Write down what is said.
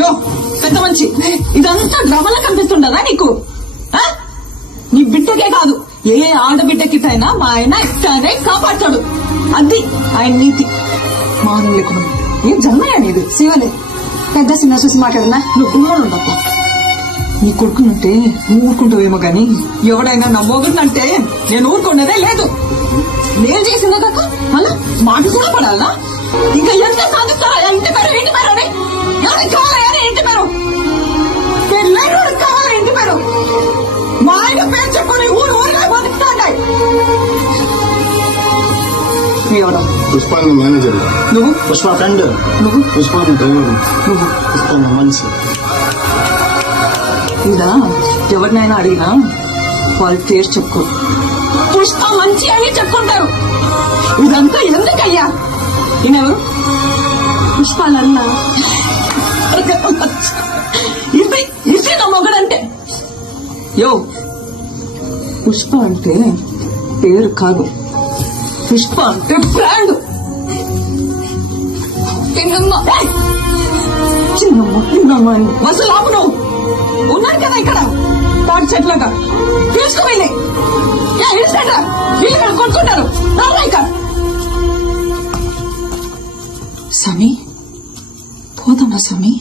యో పెద్ద మంచి ఇదంతా డ్రామాలా కనిపిస్తుండదా నీకు? నీ బిడ్డకే కాదు ఏ ఆడబిడ్డకిటైనా మా ఆయన ఇట్టానే కాపాడతాడు. అది ఆయన నీతి. మానం లేకుండా ఏం జన్మయ్యా నీది? శివలే పెద్ద సినిమా చూసి మాట్లాడునా? నువ్వు గుమ్మడు ఉండప్ప. నీ కొడుకునంటే నువ్వు ఊరుకుంటావేమో గాని ఎవడైనా నా మొగుడినంటే నేను ఊరుకున్నదే లేదు. నేను చేసిన కాక అలా మాట కూడా పడాలనా? ఇంకా ఎంత సాధిస్తారా? ఇంటి పేరు ఇంటి పేరు అని ఎవరికి కావాలని ఇంటి పేరు పెళ్ళైనోడు కావాలి. ఇంటి పేరు మా ఆయన పేరు చెప్పుకొని ఊరు ఊరిగా బతుకుతాంటాయి. ఎవరు? పుష్ప మేనేజర్. నువ్వు? పుష్ప ఫ్రెండ్. నువ్వు? పుష్ప డ్రైవర్. నువ్వు? పుష్ప మనిషి. ఇదా ఎవరినైనా అడిగినా వాళ్ళ పేరు చెప్పుకో. పుష్ప మంచి అని చెప్పుకుంటారు. ఇదంతా ఎందుకయ్యా? ఈయనెవరు? పుష్పాలన్నా ఇది ఇది నా మొగడంటే. యో పుష్ప అంటే పేరు కాదు, పుష్ప అంటే బ్రాండ్. చిన్నమ్మ అసలు ఆపు. నువ్వు ఉన్నారు కదా ఇక్కడ తాటి చెట్లగా తీసుకువెళ్ళి వీళ్ళు కొనుక్కుంటారు. సమీ పోదామా సమీ?